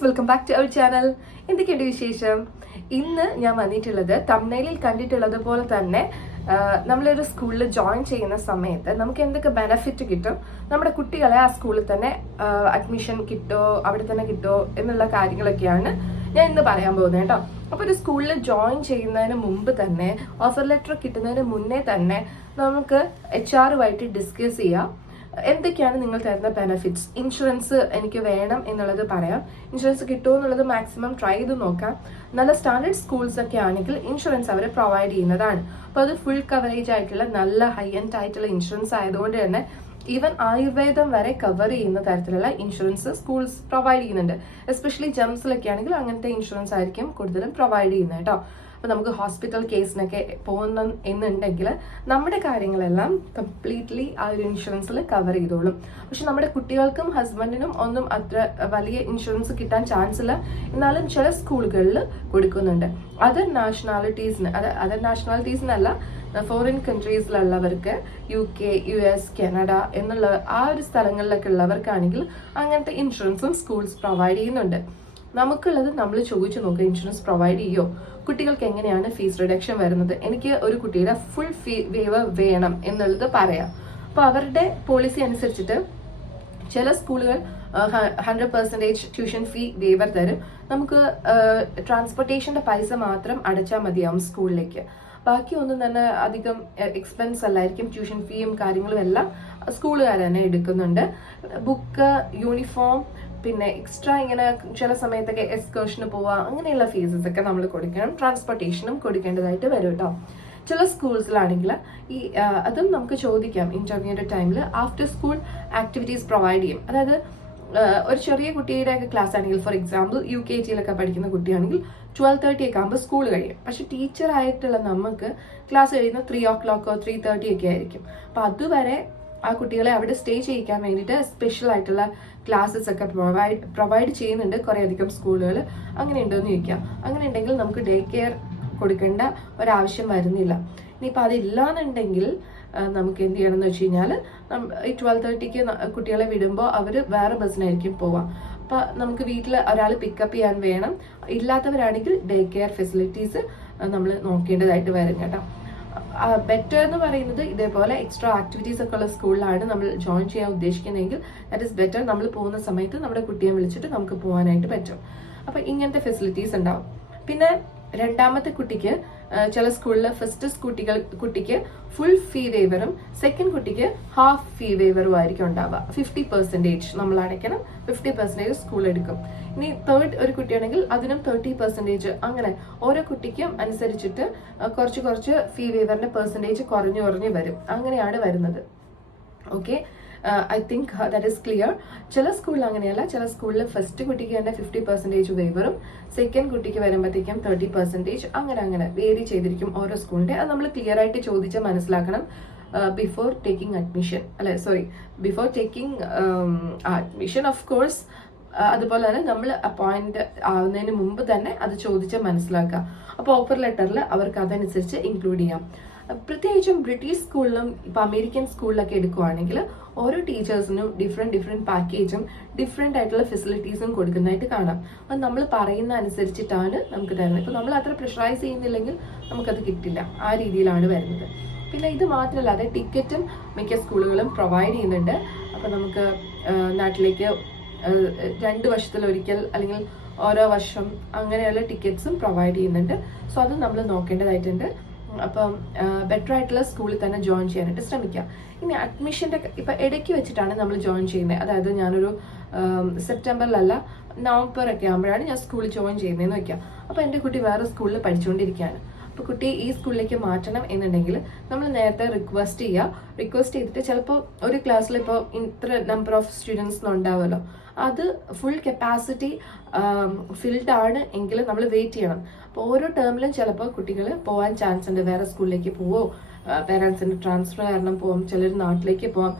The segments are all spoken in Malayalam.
Guys, welcome back to our channel. എന്തൊക്കെയുണ്ട് വിശേഷം? ഇന്ന് ഞാൻ വന്നിട്ടുള്ളത് തംബ്നെയിലിൽ കണ്ടിട്ടുള്ളത് പോലെ തന്നെ നമ്മളൊരു സ്കൂളിൽ ജോയിൻ ചെയ്യുന്ന സമയത്ത് നമുക്ക് എന്തൊക്കെ ബെനഫിറ്റ് കിട്ടും, നമ്മുടെ കുട്ടികളെ ആ സ്കൂളിൽ തന്നെ അഡ്മിഷൻ കിട്ടോ, അവിടെ തന്നെ കിട്ടോ എന്നുള്ള കാര്യങ്ങളൊക്കെയാണ് ഞാൻ ഇന്ന് പറയാൻ പോകുന്നത് കേട്ടോ. അപ്പോൾ ഒരു സ്കൂളിൽ ജോയിൻ ചെയ്യുന്നതിന് മുമ്പ് തന്നെ, ഓഫർ ലെറ്റർ കിട്ടുന്നതിന് മുന്നേ തന്നെ നമുക്ക് HR ഡിസ്കസ് ചെയ്യാം എന്തൊക്കെയാണ് നിങ്ങൾ തരുന്ന ബെനിഫിറ്റ്സ്. ഇൻഷുറൻസ് എനിക്ക് വേണം എന്നുള്ളത് പറയാം. ഇൻഷുറൻസ് കിട്ടുമോ എന്നുള്ളത് മാക്സിമം ട്രൈ ചെയ്ത് നോക്കാം. നല്ല സ്റ്റാൻഡേർഡ് സ്കൂൾസ് ഒക്കെ ആണെങ്കിൽ ഇൻഷുറൻസ് അവർ പ്രൊവൈഡ് ചെയ്യുന്നതാണ്. അപ്പോൾ അത് ഫുൾ കവറേജ് ആയിട്ടുള്ള നല്ല ഹൈ എൻഡ് ആയിട്ടുള്ള ഇൻഷുറൻസ് ആയതുകൊണ്ട് തന്നെ ഈവൻ ആയുർവേദം വരെ കവർ ചെയ്യുന്ന തരത്തിലുള്ള ഇൻഷുറൻസ് സ്കൂൾസ് പ്രൊവൈഡ് ചെയ്യുന്നുണ്ട്. എസ്പെഷ്യലി ജംസിലൊക്കെ ആണെങ്കിൽ അങ്ങനത്തെ ഇൻഷുറൻസ് ആയിരിക്കും കൂടുതലും പ്രൊവൈഡ് ചെയ്യുന്നത് കേട്ടോ. അപ്പോൾ നമുക്ക് ഹോസ്പിറ്റൽ കേസിനൊക്കെ പോകുന്ന എന്നുണ്ടെങ്കിൽ നമ്മുടെ കാര്യങ്ങളെല്ലാം കംപ്ലീറ്റ്ലി ആ ഒരു ഇൻഷുറൻസിൽ കവർ ചെയ്തോളും. പക്ഷെ നമ്മുടെ കുട്ടികൾക്കും ഹസ്ബൻഡിനും ഒന്നും അത്ര വലിയ ഇൻഷുറൻസ് കിട്ടാൻ ചാൻസ് ഇല്ല. എന്നാലും ചില സ്കൂളുകളിൽ കൊടുക്കുന്നുണ്ട്. അതർ നാഷണാലിറ്റീസിനല്ല, ഫോറിൻ കൺട്രീസിലുള്ളവർക്ക്, UK, US, കാനഡ എന്നുള്ള ആ ഒരു സ്ഥലങ്ങളിലൊക്കെ ഉള്ളവർക്കാണെങ്കിൽ അങ്ങനത്തെ ഇൻഷുറൻസും സ്കൂൾസ് പ്രൊവൈഡ് ചെയ്യുന്നുണ്ട്. നമുക്കുള്ളത് നമ്മൾ ചോദിച്ചു നോക്കുക, ഇൻഷുറൻസ് പ്രൊവൈഡ് ചെയ്യോ, കുട്ടികൾക്ക് എങ്ങനെയാണ് ഫീസ് റിഡക്ഷൻ വരുന്നത്, എനിക്ക് ഒരു കുട്ടിയുടെ ഫുൾ ഫീ വേവ് വേണം എന്നുള്ളത് പറയാം. അപ്പോൾ അവരുടെ പോളിസി അനുസരിച്ചിട്ട് ചില സ്കൂളുകൾ 100% ട്യൂഷൻ ഫീ വേവർ തരും. നമുക്ക് ട്രാൻസ്പോർട്ടേഷന്റെ പൈസ മാത്രം അടച്ചാൽ മതിയാവും സ്കൂളിലേക്ക്. ബാക്കി ഒന്നും തന്നെ അധികം എക്സ്പെൻസ് അല്ലായിരിക്കും. ട്യൂഷൻ ഫീയും കാര്യങ്ങളും എല്ലാം സ്കൂളുകാർ തന്നെ എടുക്കുന്നുണ്ട്. ബുക്ക്, യൂണിഫോം, പിന്നെ എക്സ്ട്രാ ഇങ്ങനെ ചില സമയത്തൊക്കെ എക്സ്കർഷന് പോവുക, അങ്ങനെയുള്ള ഫീസസ് ഒക്കെ നമ്മൾ കൊടുക്കണം. ട്രാൻസ്പോർട്ടേഷനും കൊടുക്കേണ്ടതായിട്ട് വരും കേട്ടോ. ചില സ്കൂൾസിലാണെങ്കിൽ അതും നമുക്ക് ചോദിക്കാം ഇന്റർവ്യൂവിന്റെ ടൈമിൽ. ആഫ്റ്റർ സ്കൂൾ ആക്ടിവിറ്റീസ് പ്രൊവൈഡ് ചെയ്യും. അതായത് ഒരു ചെറിയ കുട്ടിയുടെ ഒക്കെ ക്ലാസ് ആണെങ്കിൽ, ഫോർ എക്സാമ്പിൾ UKG പഠിക്കുന്ന കുട്ടിയാണെങ്കിൽ 12:30 ഒക്കെ ആകുമ്പോൾ സ്കൂൾ കഴിയും. പക്ഷെ ടീച്ചർ ആയിട്ടുള്ള നമുക്ക് ക്ലാസ് കഴിയുന്ന 3 o'clock 3:30 ഒക്കെ ആയിരിക്കും. അപ്പൊ അതുവരെ ആ കുട്ടികളെ അവിടെ സ്റ്റേ ചെയ്യിക്കാൻ വേണ്ടിയിട്ട് സ്പെഷ്യൽ ആയിട്ടുള്ള ക്ലാസ്സസ് ഒക്കെ പ്രൊവൈഡ് ചെയ്യുന്നുണ്ട് കുറെ അധികം സ്കൂളുകൾ. അങ്ങനെ ഉണ്ടോ എന്ന് ചോദിക്കാം. അങ്ങനെ ഉണ്ടെങ്കിൽ നമുക്ക് ഡേ കെയർ കൊടുക്കേണ്ട ഒരാവശ്യം വരുന്നില്ല. ഇനിയിപ്പോൾ അതില്ലാന്നുണ്ടെങ്കിൽ നമുക്ക് എന്ത് ചെയ്യണം എന്ന് വെച്ച് കഴിഞ്ഞാൽ, ഈ 12:30 കുട്ടികളെ വിടുമ്പോൾ അവർ വേറെ ബസ്സിനായിരിക്കും പോവാം. അപ്പം നമുക്ക് വീട്ടിൽ ഒരാൾ പിക്കപ്പ് ചെയ്യാൻ വേണം. ഇല്ലാത്തവരാണെങ്കിൽ ഡേ കെയർ ഫെസിലിറ്റീസ് നമ്മൾ നോക്കേണ്ടതായിട്ട് വരും കേട്ടോ. ബെറ്റർ എന്ന് പറയുന്നത് ഇതേപോലെ എക്സ്ട്രാ ആക്ടിവിറ്റീസ് ഒക്കെ ഉള്ള സ്കൂളിലാണ് നമ്മൾ ജോയിൻ ചെയ്യാൻ ഉദ്ദേശിക്കുന്നതെങ്കിൽ ദാറ്റ് ഇസ് ബെറ്റർ. നമ്മൾ പോകുന്ന സമയത്ത് നമ്മുടെ കുട്ടിയെ വിളിച്ചിട്ട് നമുക്ക് പോകാനായിട്ട് പറ്റും. അപ്പൊ ഇങ്ങനത്തെ ഫെസിലിറ്റീസ് ഉണ്ടാവും. പിന്നെ രണ്ടാമത്തെ കുട്ടിക്ക് ചില സ്കൂളിൽ ഫസ്റ്റ് കുട്ടിക്ക് ഫുൾ ഫീ വേവറും സെക്കൻഡ് കുട്ടിക്ക് ഹാഫ് ഫീ വേവറും ആയിരിക്കും ഉണ്ടാവുക. 50% നമ്മൾ അടയ്ക്കണം, 50% സ്കൂൾ എടുക്കും. ഇനി തേർഡ് ഒരു കുട്ടിയാണെങ്കിൽ അതിനും 30%. അങ്ങനെ ഓരോ കുട്ടിക്കും അനുസരിച്ചിട്ട് കുറച്ച് ഫീ വേവറിന്റെ പെർസെൻറ്റേജ് കുറഞ്ഞു വരും. അങ്ങനെയാണ് വരുന്നത്. Okay, I think that is clear. ചില സ്കൂളിൽ അങ്ങനെയല്ല. ചില സ്കൂളിൽ ഫസ്റ്റ് കുട്ടിക്ക് തന്നെ 50% വേവറും സെക്കൻഡ് കുട്ടിക്ക് വരുമ്പോഴത്തേക്കും 30%. അങ്ങനെ വേരി ചെയ്തിരിക്കും ഓരോ സ്കൂളിന്റെ. അത് നമ്മൾ ക്ലിയർ ആയിട്ട് ചോദിച്ച് മനസ്സിലാക്കണം before taking admission. Before taking admission of course. അതുപോലെ തന്നെ നമ്മൾ അപ്പോയിന്റ് ആവുന്നതിന് മുമ്പ് തന്നെ അത് ചോദിച്ച് മനസ്സിലാക്കുക. അപ്പോൾ ഓഫർ ലെറ്ററിൽ അവർക്ക് അതനുസരിച്ച് ഇൻക്ലൂഡ് ചെയ്യാം. പ്രത്യേകിച്ചും ബ്രിട്ടീഷ് സ്കൂളിലും ഇപ്പൊ അമേരിക്കൻ സ്കൂളിലൊക്കെ എടുക്കുവാണെങ്കിൽ ഓരോ ടീച്ചേഴ്സിനും ഡിഫറെന്റ് പാക്കേജും ഡിഫറെന്റ് ആയിട്ടുള്ള ഫെസിലിറ്റീസും കൊടുക്കുന്നതായിട്ട് കാണാം. അത് നമ്മൾ പറയുന്ന അനുസരിച്ചിട്ടാണ് നമുക്ക് തരുന്നത്. ഇപ്പൊ നമ്മൾ അത്ര പ്രഷറൈസ് ചെയ്യുന്നില്ലെങ്കിൽ നമുക്കത് കിട്ടില്ല. ആ രീതിയിലാണ് വരുന്നത്. പിന്നെ ഇത് മാത്രമല്ലാതെ ടിക്കറ്റും മിക്ക സ്കൂളുകളും പ്രൊവൈഡ് ചെയ്യുന്നുണ്ട്. അപ്പൊ നമുക്ക് നാട്ടിലേക്ക് 2 വർഷത്തിലൊരിക്കൽ അല്ലെങ്കിൽ ഓരോ വർഷം അങ്ങനെയുള്ള ടിക്കറ്റ്സും പ്രൊവൈഡ് ചെയ്യുന്നുണ്ട്. സോ അത് നമ്മൾ നോക്കേണ്ടതായിട്ടുണ്ട്. അപ്പം ബെറ്റർ ആയിട്ടുള്ള സ്കൂളിൽ തന്നെ ജോയിൻ ചെയ്യാനായിട്ട് ശ്രമിക്കാം. ഇനി അഡ്മിഷന്റെ ഇപ്പൊ ഇടയ്ക്ക് വെച്ചിട്ടാണ് നമ്മൾ ജോയിൻ ചെയ്യുന്നത്. അതായത് ഞാനൊരു സെപ്റ്റംബറിലല്ല നവംബർ ഒക്കെ ആകുമ്പോഴാണ് ഞാൻ സ്കൂളിൽ ജോയിൻ ചെയ്യുന്നതെന്ന് വെക്കാം. അപ്പൊ എൻ്റെ കുട്ടി വേറെ സ്കൂളിൽ പഠിച്ചുകൊണ്ടിരിക്കുകയാണ്. അപ്പൊ കുട്ടിയെ ഈ സ്കൂളിലേക്ക് മാറ്റണം എന്നുണ്ടെങ്കിൽ നമ്മൾ നേരത്തെ റിക്വസ്റ്റ് ചെയ്തിട്ട് ചിലപ്പോൾ ഒരു ക്ലാസ്സിൽ ഇപ്പോൾ ഇത്ര നമ്പർ ഓഫ് സ്റ്റുഡൻസ് ഉണ്ടാവുമല്ലോ, അത് ഫുൾ കപ്പാസിറ്റി ഫിൽഡ് ആണ് എങ്കിൽ നമ്മൾ വെയിറ്റ് ചെയ്യണം. അപ്പോൾ ഓരോ ടേമിലും ചിലപ്പോൾ കുട്ടികൾ പോകാൻ ചാൻസ് ഉണ്ട്. വേറെ സ്കൂളിലേക്ക് പോവോ, പേരൻസിന്റെ ട്രാൻസ്ഫർ കാരണം പോവാം, ചിലർ നാട്ടിലേക്ക് പോവാം,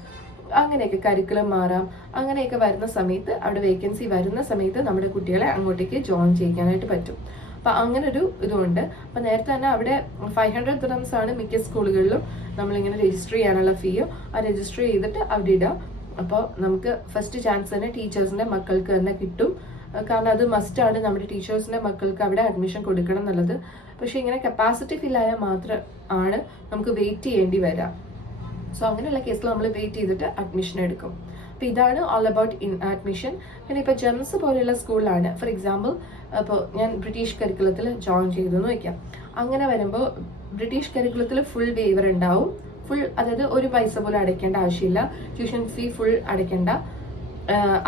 അങ്ങനെയൊക്കെ കരിക്കുലം മാറാം. അങ്ങനെയൊക്കെ വരുന്ന സമയത്ത്, അവിടെ വേക്കൻസി വരുന്ന സമയത്ത് നമ്മുടെ കുട്ടികളെ അങ്ങോട്ടേക്ക് ജോയിൻ ചെയ്യാനായിട്ട് പറ്റും. അപ്പൊ അങ്ങനെ ഒരു ഇതുണ്ട്. അപ്പൊ നേരത്തെ തന്നെ അവിടെ 500 dirhams ആണ് മിക്ക സ്കൂളുകളിലും നമ്മളിങ്ങനെ രജിസ്റ്റർ ചെയ്യാനുള്ള ഫീയോ. ആ രജിസ്റ്റർ ചെയ്തിട്ട് അവിടെ ഇടാം. അപ്പോൾ നമുക്ക് ഫസ്റ്റ് ചാൻസ് തന്നെ ടീച്ചേഴ്സിന്റെ മക്കൾക്ക് തന്നെ കിട്ടും. കാരണം അത് മസ്റ്റാണ് നമ്മുടെ ടീച്ചേഴ്സിൻ്റെ മക്കൾക്ക് അവിടെ അഡ്മിഷൻ കൊടുക്കണം എന്നുള്ളത്. പക്ഷേ ഇങ്ങനെ കപ്പാസിറ്റി ഫില്ലായാൽ മാത്രം ആണ് നമുക്ക് വെയിറ്റ് ചെയ്യേണ്ടി വരാം. സോ അങ്ങനെയുള്ള കേസിൽ നമ്മൾ വെയിറ്റ് ചെയ്തിട്ട് അഡ്മിഷൻ എടുക്കും. അപ്പോൾ ഇതാണ് ഓൾ അബൌട്ട് അഡ്മിഷൻ. പിന്നെ ഇപ്പോൾ ജെംസ് പോലെയുള്ള സ്കൂളിലാണ്, ഫോർ എക്സാമ്പിൾ ഇപ്പോൾ ഞാൻ ബ്രിട്ടീഷ് കരിക്കുലത്തിൽ ജോയിൻ ചെയ്തു എന്ന് വയ്ക്കാം. അങ്ങനെ വരുമ്പോൾ ബ്രിട്ടീഷ് കരിക്കുലത്തിൽ ഫുൾ വേവർ ഉണ്ടാവും. അതായത് ഒരു പൈസ പോലും അടയ്ക്കേണ്ട ആവശ്യമില്ല, ട്യൂഷൻ ഫീ ഫുൾ അടയ്ക്കേണ്ട,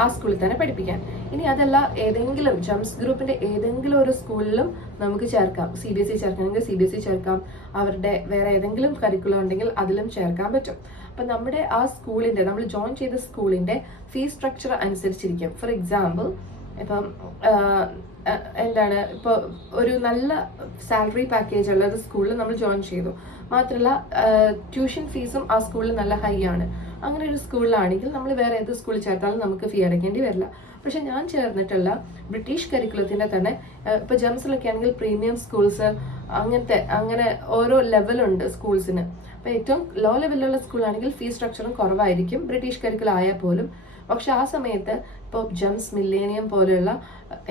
ആ സ്കൂളിൽ തന്നെ പഠിപ്പിക്കാൻ. ഇനി അതല്ല, ഏതെങ്കിലും ജംസ് ഗ്രൂപ്പിന്റെ ഏതെങ്കിലും ഒരു സ്കൂളിലും നമുക്ക് ചേർക്കാം. CBSE ചേർക്കണമെങ്കിൽ CBSE ചേർക്കാം, അവരുടെ വേറെ ഏതെങ്കിലും കരിക്കുലം ഉണ്ടെങ്കിൽ അതിലും ചേർക്കാൻ പറ്റും. അപ്പം നമ്മുടെ ആ സ്കൂളിന്റെ, നമ്മൾ ജോയിൻ ചെയ്ത സ്കൂളിന്റെ ഫീസ് സ്ട്രക്ചർ അനുസരിച്ചിരിക്കും. ഫോർ എക്സാമ്പിൾ ഇപ്പം എന്താണ്, ഇപ്പോൾ ഒരു നല്ല സാലറി പാക്കേജ് ഉള്ള ഒരു സ്കൂളിൽ നമ്മൾ ജോയിൻ ചെയ്തു, മാത്രമല്ല ട്യൂഷൻ ഫീസും ആ സ്കൂളിൽ നല്ല ഹൈ ആണ്. അങ്ങനെ ഒരു സ്കൂളിലാണെങ്കിൽ നമ്മൾ വേറെ ഏത് സ്കൂളിൽ ചേർത്താലും നമുക്ക് ഫീ അടയ്ക്കേണ്ടി വരില്ല. പക്ഷെ ഞാൻ ചേർന്നിട്ടുള്ള ബ്രിട്ടീഷ് കരിക്കുലത്തിന്റെ തന്നെ ഇപ്പൊ ജംസിലൊക്കെ ആണെങ്കിൽ പ്രീമിയം സ്കൂൾസ് അങ്ങനെ ഓരോ ലെവലുണ്ട് സ്കൂൾസിന്. അപ്പൊ ഏറ്റവും ലോ ലെവലിലുള്ള സ്കൂളാണെങ്കിൽ ഫീസ് സ്ട്രക്ചറും കുറവായിരിക്കും ബ്രിട്ടീഷ് കരിക്കുലം ആയാൽ പോലും. പക്ഷെ ആ സമയത്ത് ഇപ്പോൾ ജംസ് മില്ലേനിയം പോലെയുള്ള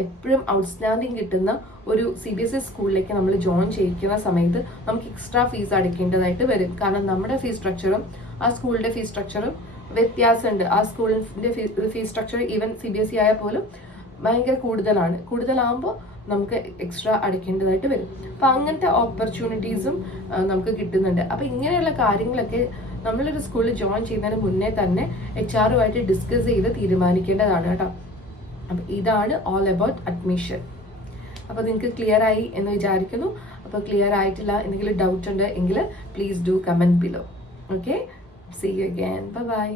എപ്പോഴും ഔട്ട്സ്റ്റാൻഡിങ് കിട്ടുന്ന ഒരു CBSE സ്കൂളിലേക്ക് നമ്മൾ ജോയിൻ ചെയ്യിക്കുന്ന സമയത്ത് നമുക്ക് എക്സ്ട്രാ ഫീസ് അടയ്ക്കേണ്ടതായിട്ട് വരും. കാരണം നമ്മുടെ ഫീസ് സ്ട്രക്ചറും ആ സ്കൂളിന്റെ ഫീസ് സ്ട്രക്ചറും വ്യത്യാസമുണ്ട്. ആ സ്കൂളിന്റെ ഫീസ് സ്ട്രക്ചർ ഈവൻ CBSE ആയാൽ പോലും ഭയങ്കര കൂടുതലാകുമ്പോൾ നമുക്ക് എക്സ്ട്രാ അടയ്ക്കേണ്ടതായിട്ട് വരും. അപ്പൊ അങ്ങനത്തെ ഓപ്പർച്യൂണിറ്റീസും നമുക്ക് കിട്ടുന്നുണ്ട്. അപ്പൊ ഇങ്ങനെയുള്ള കാര്യങ്ങളൊക്കെ നമ്മളൊരു സ്കൂളിൽ ജോയിൻ ചെയ്യുന്നതിന് മുന്നേ തന്നെ HR-ഉമായിട്ട് ഡിസ്കസ് ചെയ്ത് തീരുമാനിക്കേണ്ടതാണ് കേട്ടോ. അപ്പൊ ഇതാണ് ഓൾ അബൌട്ട് അഡ്മിഷൻ. അപ്പൊ നിങ്ങൾക്ക് ക്ലിയർ ആയി എന്ന് വിചാരിക്കുന്നു. അപ്പൊ ക്ലിയർ ആയിട്ടില്ല, എന്തെങ്കിലും ഡൗട്ട് ഉണ്ട് എങ്കിൽ please do comment below. Okay, see you again. Bye bye.